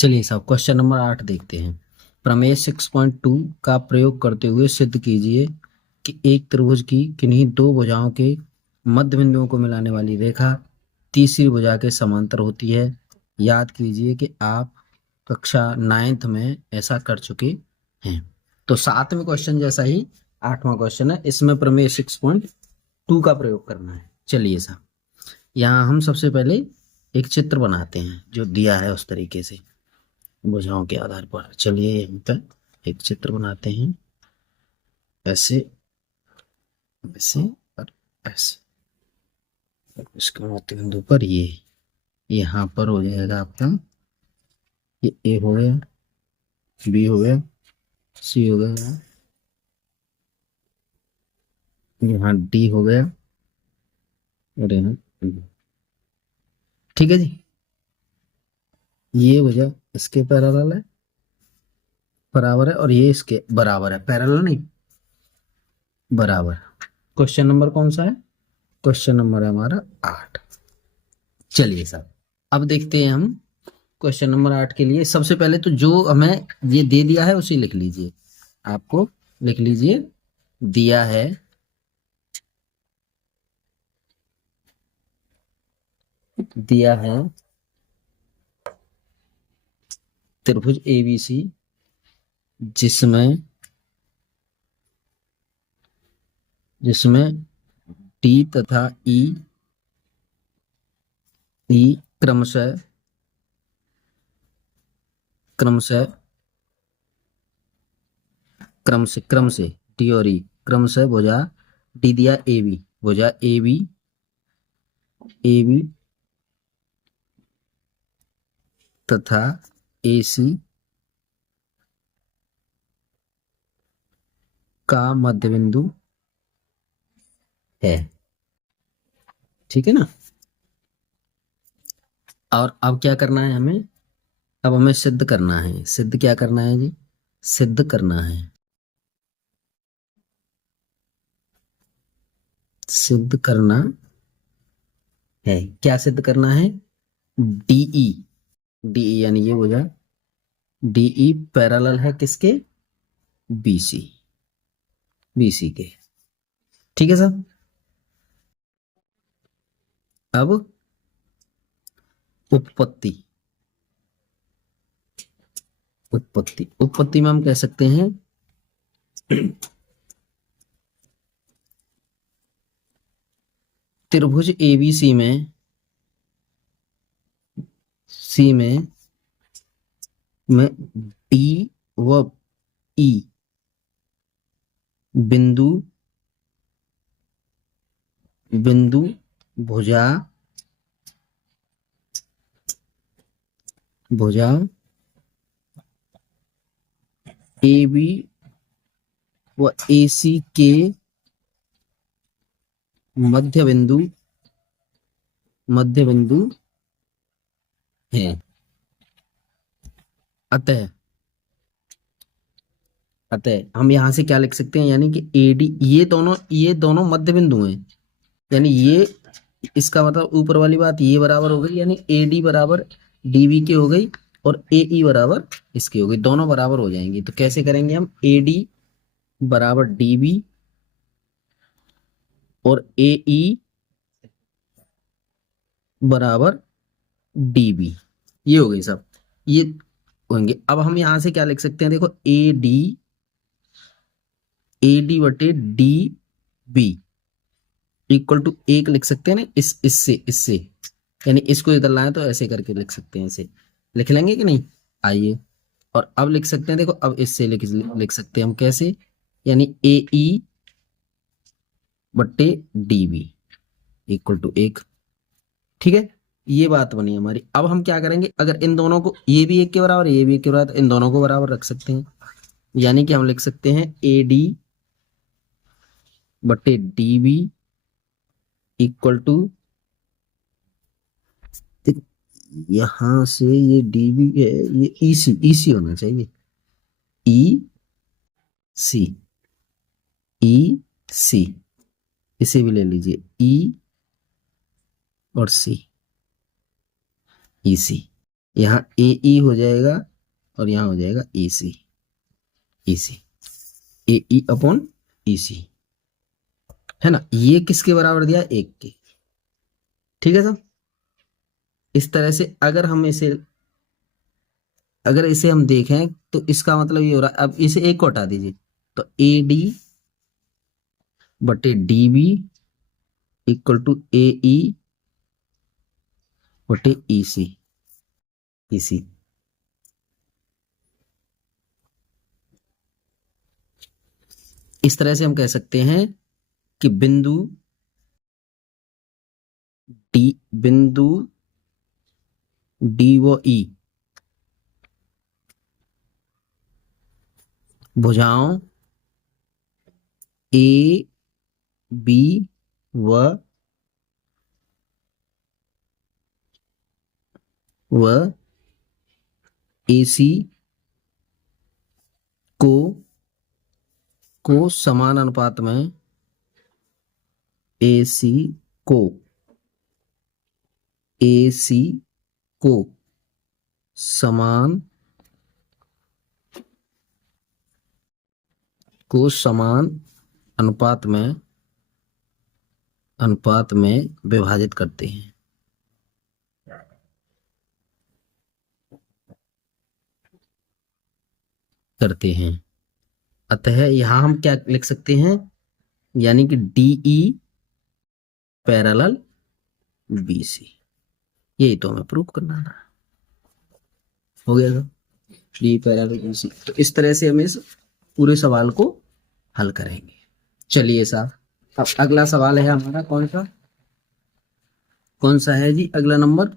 चलिए साहब question number 8 देखते हैं। प्रमेय 6.2 का प्रयोग करते हुए सिद्ध कीजिए कि एक त्रिभुज की किन्हीं दो भुजाओं के मध्य बिंदुओं को मिलाने वाली रेखा तीसरी भुजा के समांतर होती है। याद कीजिए कि आप कक्षा 9th में ऐसा कर चुके हैं। तो 7वें क्वेश्चन जैसा ही 8वां क्वेश्चन है, इसमें प्रमेय 6.2 का प्रयोग करना है। चलिए साहब, यहाँ हम सबसे पहले एक चित्र बनाते हैं जो दिया है उस तरीके से भुजाओं के आधार पर। चलिए यहाँ पर एक चित्र बनाते हैं, ऐसे ऐसे और ऐसे। इसके मध्य बिंदु पर ये यहाँ पर हो जाएगा आपका, ये ए हो गया, बी हो गया, सी हो गया, यहाँ डी हो गया और यहाँ E। ठीक है जी, ये भुजा इसके पैरेलल है, बराबर है, और ये इसके बराबर है, पैरेलल नहीं बराबर। क्वेश्चन नंबर कौन सा है? क्वेश्चन नंबर है हमारा 8। चलिए साहब, अब देखते हैं हम क्वेश्चन नंबर 8 के लिए। सबसे पहले तो जो हमें ये दे दिया है उसे लिख लीजिए, आपको लिख लीजिए दिया है त्रिभुज एबीसी जिसमें डी तथा ई क्रमशः क्रम से डी और ई क्रमशः भुजा डी दिया भुजा ए बी तथा ए सी का मध्य बिंदु है। ठीक है ना। और अब क्या करना है हमें? अब हमें सिद्ध करना है। सिद्ध क्या करना है जी? सिद्ध करना है, सिद्ध करना है। क्या सिद्ध करना है? डीई यानी ये भुजा डीई पैरेलल है किसके? बीसी के। ठीक है साहब। अब उत्पत्ति में हम कह सकते हैं त्रिभुज एबीसी में डी व ई बिंदु भुजा ए बी व ए सी के मध्य बिंदु है। अतः हम यहां से क्या लिख सकते हैं? यानी कि एडी, ये दोनों मध्य बिंदु हैं। यानी ये, इसका मतलब ऊपर वाली बात ये बराबर हो गई, यानी एडी बराबर डीबी के हो गई और एई बराबर इसके हो गई, दोनों बराबर हो जाएंगी। तो कैसे करेंगे हम? एडी बराबर डीबी और एई बराबर डीबी, ये हो गई सब, ये होंगे। अब हम यहां से क्या लिख सकते हैं? देखो, एडी बटे डी बी इक्वल टू 1 लिख सकते हैं ना, इससे यानी इसको इधर लाए तो ऐसे करके लिख सकते हैं, ऐसे लिख लेंगे कि नहीं? आइए, और अब लिख सकते हैं, देखो अब इससे लिख सकते हैं हम कैसे? यानी ए ई बट्टे डी बी इक्वल टू 1। ठीक है, ये बात बनी हमारी। अब हम क्या करेंगे? अगर इन दोनों को, ये भी 1 के बराबर, ये भी 1 के बराबर, इन दोनों को बराबर रख सकते हैं। यानी कि हम लिख सकते हैं ए डी बट्टे डी बी इक्वल टू, यहां से ये डीबी है, ये ईसी होना चाहिए, ई सी इसे भी ले लीजिए, ई और सी, ईसी। यहाँ ए ई हो जाएगा और यहाँ हो जाएगा ई सी, ई सी, ए ई अपॉन ई सी, है ना। ये किसके बराबर दिया? 1 के। ठीक है साहब। इस तरह से अगर इसे हम देखें तो इसका मतलब ये हो रहा है, अब इसे एक को हटा दीजिए तो ए डी बटे D B equal to A E बटे ई सी, ई सी। इस तरह से हम कह सकते हैं कि बिंदु डी व ई भुजाओं ए बी व ए सी को समान अनुपात में ए सी को समान अनुपात में विभाजित करते हैं। अतः यहां हम क्या लिख सकते हैं, यानी कि डीई पैरेलल बीसी। यही तो हमें प्रूव करना था। हो गया था डी पैरेलल बीसी। तो इस तरह से हम इस पूरे सवाल को हल करेंगे। चलिए साहब, अब अगला सवाल है हमारा कौन सा है जी? अगला नंबर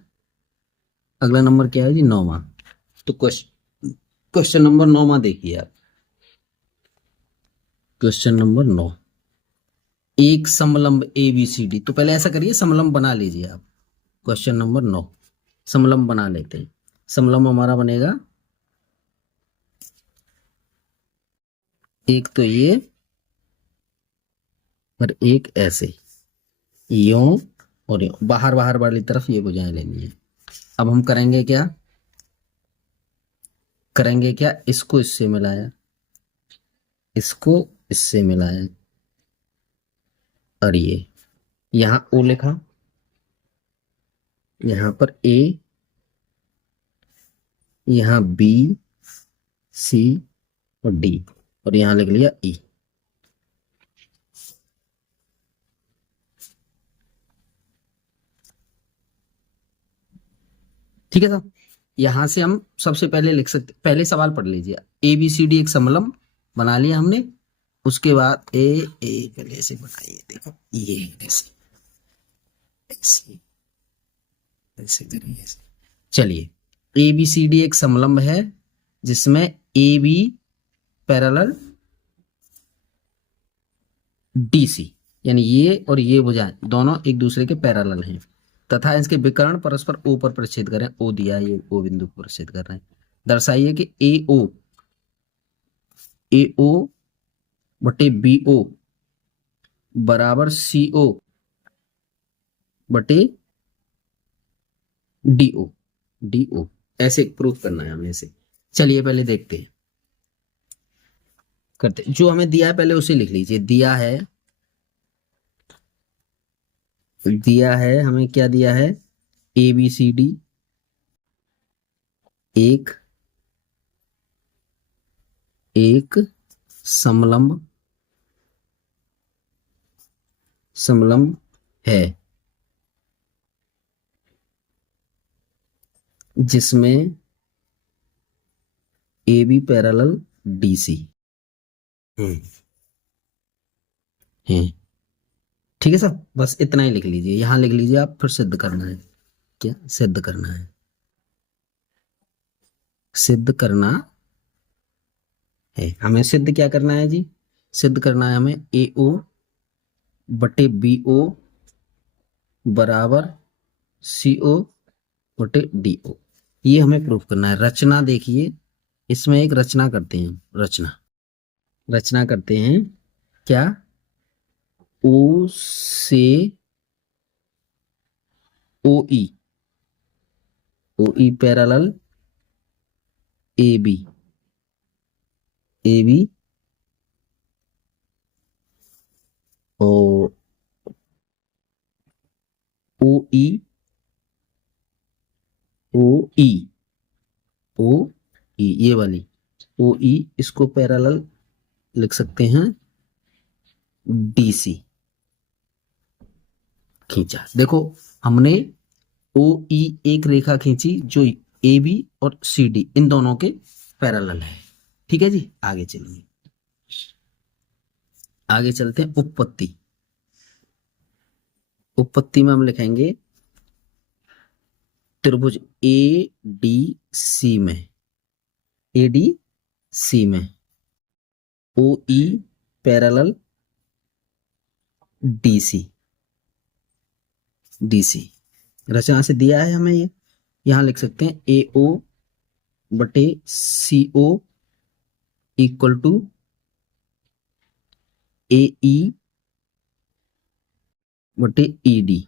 क्या है जी? 9वां। तो क्वेश्चन नंबर 9वां देखिए आप। क्वेश्चन नंबर 9, एक समलंब ए बी सी डी। तो पहले ऐसा करिए, समलंब बना लीजिए आप। क्वेश्चन नंबर 9 समलंब बना लेते हैं। समलंब हमारा बनेगा एक तो ये और एक ऐसे, यों और यों, बाहर वाली तरफ ये भुजाएं लेनी है। अब हम करेंगे क्या, इसको इससे मिलाया, इसको इससे मिलाया, और ये यहां ओ लिखा, यहां पर ए, यहां बी सी और डी, और यहां लिख लिया ई। ठीक है साहब। यहां से हम सबसे पहले लिख सकते, पहले सवाल पढ़ लीजिए। ए बी सी डी एक समलंब बना लिया हमने। उसके बाद पहले ऐसे बनाइए, देखो ये ऐसे ऐसे ऐसे करिए ऐसे। चलिए, ए बी सी डी एक समलंब है जिसमें A B parallel D C, यानी ये और ये भुजाएं दोनों एक दूसरे के पैरेलल हैं तथा इसके विकर्ण परस्पर ओ पर प्रतिच्छेद कर रहे हैं। ओ दिया है, ये ओ बिंदु पर प्रतिच्छेद कर रहे हैं। दर्शाइए कि ए ओ बटे बी ओ बराबर सी ओ बटे डी ओ। ऐसे प्रूफ करना है हमें इसे। चलिए पहले देखते हैं, करते। जो हमें दिया है पहले उसे लिख लीजिए। दिया है हमें, क्या दिया है? ए बी सी डी एक समलंब है जिसमें A B parallel D C है। ठीक है साहब, बस इतना ही लिख लीजिए। यहां लिख लीजिए आप, फिर सिद्ध करना है। क्या सिद्ध करना है? सिद्ध करना है हमें। सिद्ध क्या करना है जी? सिद्ध करना है हमें ए ओ बटे बी ओ बराबर सी ओ बटे डी ओ। ये हमें प्रूफ करना है। रचना देखिए, इसमें एक रचना करते हैं। रचना करते हैं क्या? ओ से O E O E parallel A B, A B और O E, O E, O ई, ये वाली ओ ई, इसको पैरेलल लिख सकते हैं डीसी खींचा। देखो हमने ओ ई एक रेखा खींची जो ए बी और सी डी इन दोनों के पैरेलल है। ठीक है जी, आगे चलिए, आगे चलते हैं उपपत्ति। उपपत्ति में हम लिखेंगे त्रिभुज ए डी सी में, ए डी सी में O E parallel DC, DC रचना से दिया है हमें ये, यहां लिख सकते हैं ए ओ बटे सी ओ इक्वल टू ए ई बटे E D,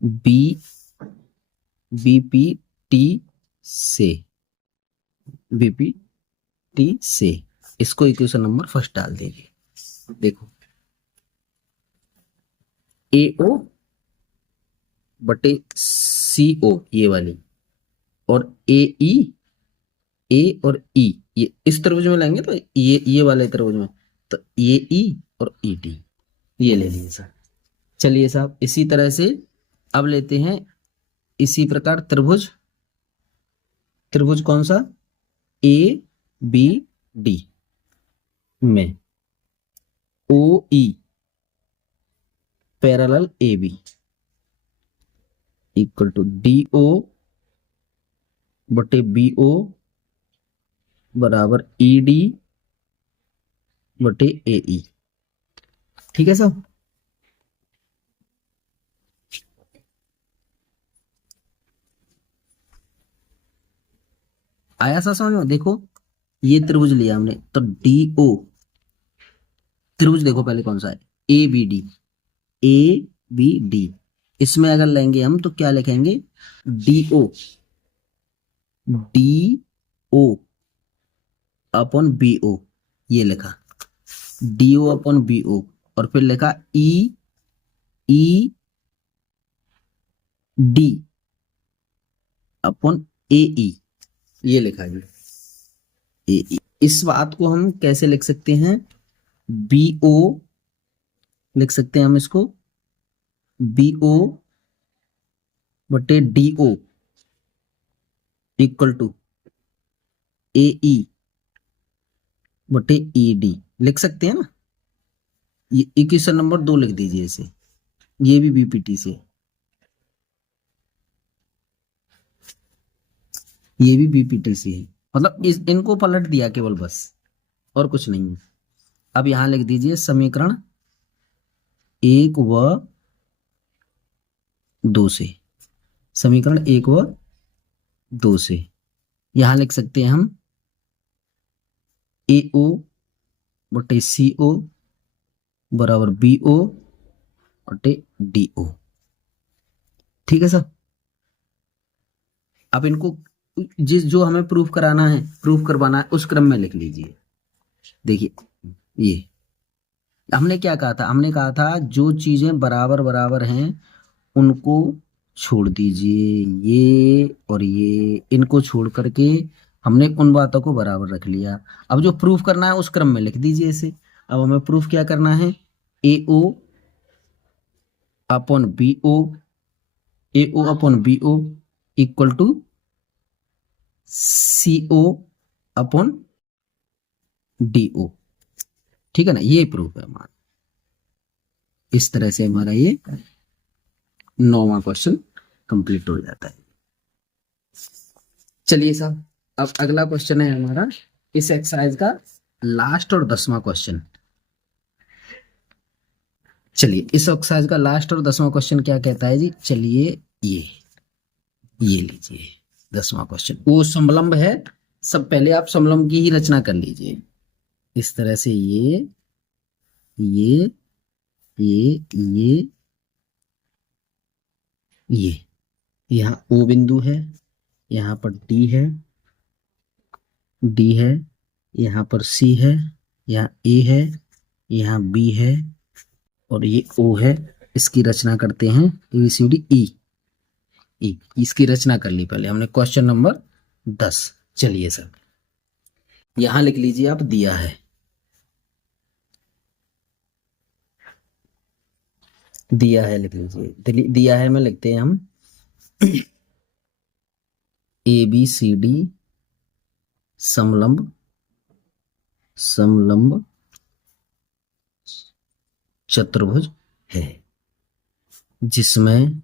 B BP T से, बीपी टी से, इसको इक्वेशन नंबर फर्स्ट डाल दीजिए। देखो ए ओ बटे सी ओ ये वाली, और ए ई, ए और ई ये इस त्रिभुज में लेंगे तो ये वाले त्रिभुज में, तो ये ई और ई डी ये ले लीजिए सर। चलिए साहब, इसी तरह से अब लेते हैं इसी प्रकार त्रिभुज, त्रिभुज कौन सा, ए बी डी में O E parallel A B equal to D O बटे बी ओ बराबर ई डी बटे ए ई। ठीक है साहब, आया सा समझ में। देखो ये त्रिभुज लिया हमने, तो डी ओ त्रिभुज देखो पहले कौन सा है, A B D, A B D, इसमें अगर लेंगे हम तो क्या लिखेंगे, D O, D O upon B O, ये लिखा D O upon B O, और फिर लिखा ई ई डी अपॉन ए ई, ये लिखा जी ए ई। इस बात को हम कैसे लिख सकते हैं, बी ओ लिख सकते हैं हम इसको, बी ओ बटे D O equal to A E बटे ई डी लिख सकते हैं ना। ये इक्वेशन नंबर 2 लिख दीजिए इसे, ये भी बीपीटी से, ये भी बीपीटी से है, मतलब इनको पलट दिया केवल बस, और कुछ नहीं है। अब यहां लिख दीजिए समीकरण 1 व 2 से, समीकरण 1 व 2 से यहां लिख सकते हैं हम ए ओ बटे सी ओ बराबर बी ओ बटे डी ओ। ठीक है सर, अब इनको जिस जो हमें प्रूफ कराना है, प्रूफ करवाना है, उस क्रम में लिख लीजिए। देखिए ये हमने क्या कहा था, हमने कहा था जो चीजें बराबर बराबर हैं उनको छोड़ दीजिए, ये और ये इनको छोड़ करके हमने उन बातों को बराबर रख लिया। अब जो प्रूफ करना है उस क्रम में लिख दीजिए इसे। अब हमें प्रूफ क्या करना है, A O upon B O, A O upon B O equal to C O upon D O. ठीक है ना, ये प्रूफ है हमारा। इस तरह से हमारा ये 9वां क्वेश्चन कंप्लीट हो जाता है। चलिए साहब, अब अगला क्वेश्चन है हमारा इस एक्सरसाइज का लास्ट और 10वां क्वेश्चन। चलिए इस एक्सरसाइज का लास्ट और 10वां क्वेश्चन क्या कहता है जी, चलिए ये लीजिए 10वां क्वेश्चन, वो समलंब है। सब पहले आप समलंब की ही रचना कर लीजिए इस तरह से, ये ये ये यहाँ ओ बिंदु है, यहाँ पर डी है, यहाँ पर सी है, यहाँ ए है, यहाँ बी है और ये ओ है। इसकी रचना करते हैं ABCD ई। इसकी रचना कर ली पहले हमने, क्वेश्चन नंबर 10। चलिए सर, यहां लिख लीजिए आप दिया है, लिख लीजिए दिया है में लिखते हैं हम ABCD समलंब चतुर्भुज है, जिसमें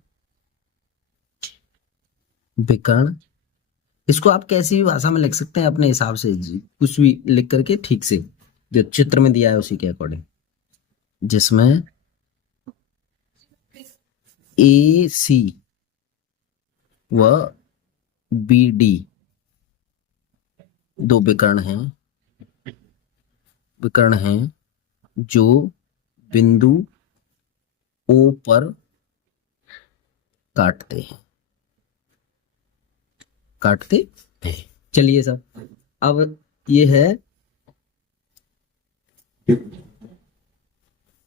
विकर्ण, इसको आप कैसी भी भाषा में लिख सकते हैं अपने हिसाब से, कुछ भी लिख करके ठीक से, जो चित्र में दिया है उसी के अकॉर्डिंग, जिसमें AC व BD दो विकर्ण हैं जो बिंदु O पर काटते हैं। चलिए सर, अब ये है,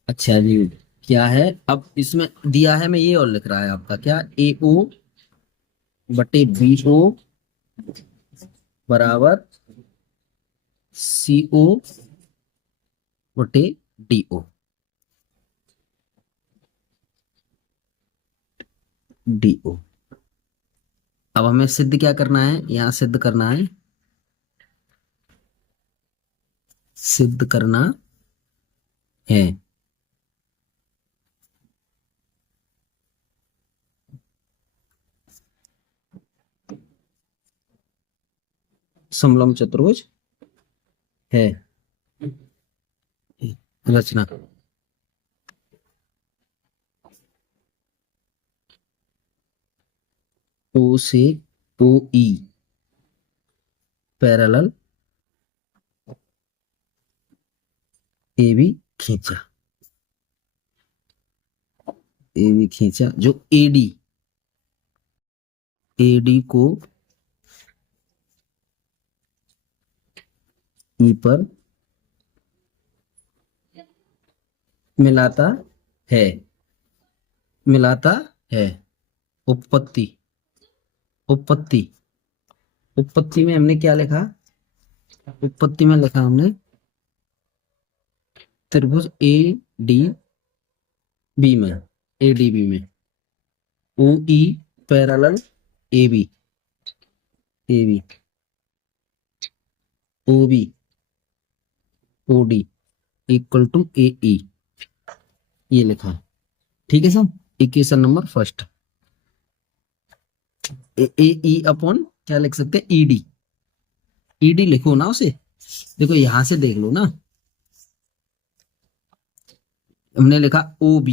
अच्छा जी, क्या है अब इसमें दिया है, मैं ये और लिख रहा है आपका क्या, AO बटे BO बराबर CO बटे DO। अब हमें सिद्ध क्या करना है, यहां सिद्ध करना है समलंब चतुर्भुज है। रचना, O से OE पैरेलल AB खींचा, जो AD को E पर मिलाता है। उपपत्ति में हमने क्या लिखा, उपपत्ति में लिखा हमने त्रिभुज ADB में OE parallel AB OB OD equal to AE, ये लिखा, ठीक है सर। Equation number first, AE upon क्या लिख सकते हैं, ED लिखो ना उसे, देखो यहां से देख लो ना, हमने लिखा OB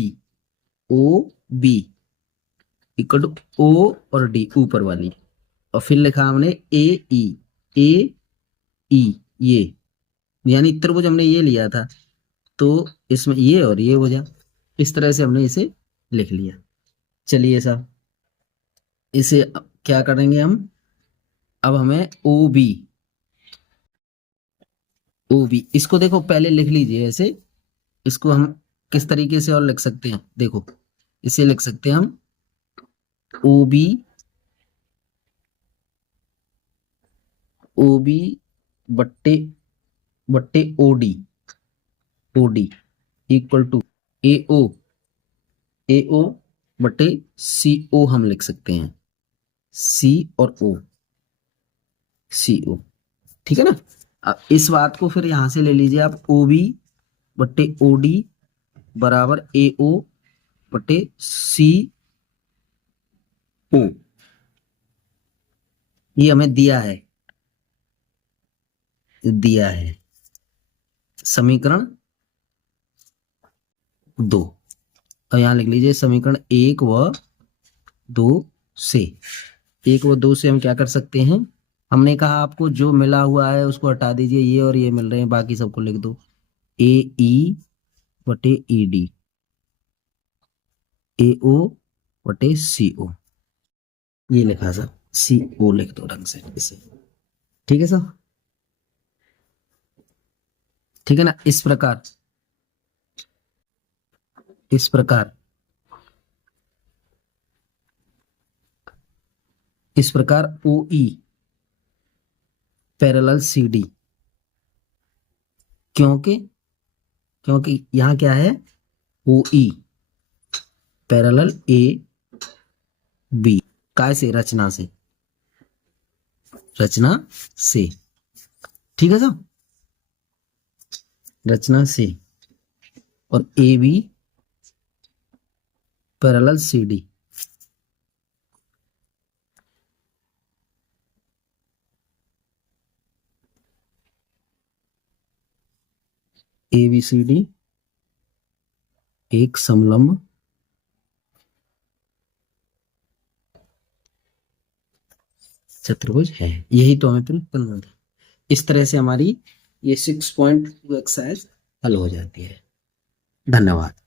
इक्वल टू O और D ऊपर वाली, और फिर लिखा हमने AE ये, यानी त्रिभुज हमने ये लिया था, तो इसमें ये और ये हो जाए, इस तरह से हमने इसे लिख लिया। चलिए साहब, इसे क्या करेंगे हम, अब हमें OB इसको देखो पहले लिख लीजिए ऐसे, इसको हम किस तरीके से और लिख सकते हैं, देखो इसे लिख सकते हैं हम OB बट्टे OD इक्वल टू AO बटे CO हम लिख सकते हैं, C और O, CO, ठीक है ना। अब इस बात को फिर यहां से ले लीजिए आप, OB बट्टे OD बराबर AO बटे CO, ये हमें दिया है समीकरण 2। और यहां लिख लीजिए समीकरण 1 व 2 से, 1 व 2 से हम क्या कर सकते हैं, हमने कहा आपको जो मिला हुआ है उसको हटा दीजिए, ये और ये मिल रहे हैं, बाकी सबको लिख दो, AE बटे ED AO बटे CO। ये लिखा सब सी ओ लिख दो ढंग से इसे। ठीक है सब, ठीक है ना। इस प्रकार ओ ई पैरेलल सी डी, क्योंकि यहां क्या है, ओ ई पैरेलल ए बी, काय से, रचना से, ठीक है साहब, रचना से, और A B parallel C D. A B C D एक समलंब चतुर्भुज है। यही तो हमें प्रूफ करना था। इस तरह से हमारी ये 6.2 एक्सरसाइज हल हो जाती है। धन्यवाद।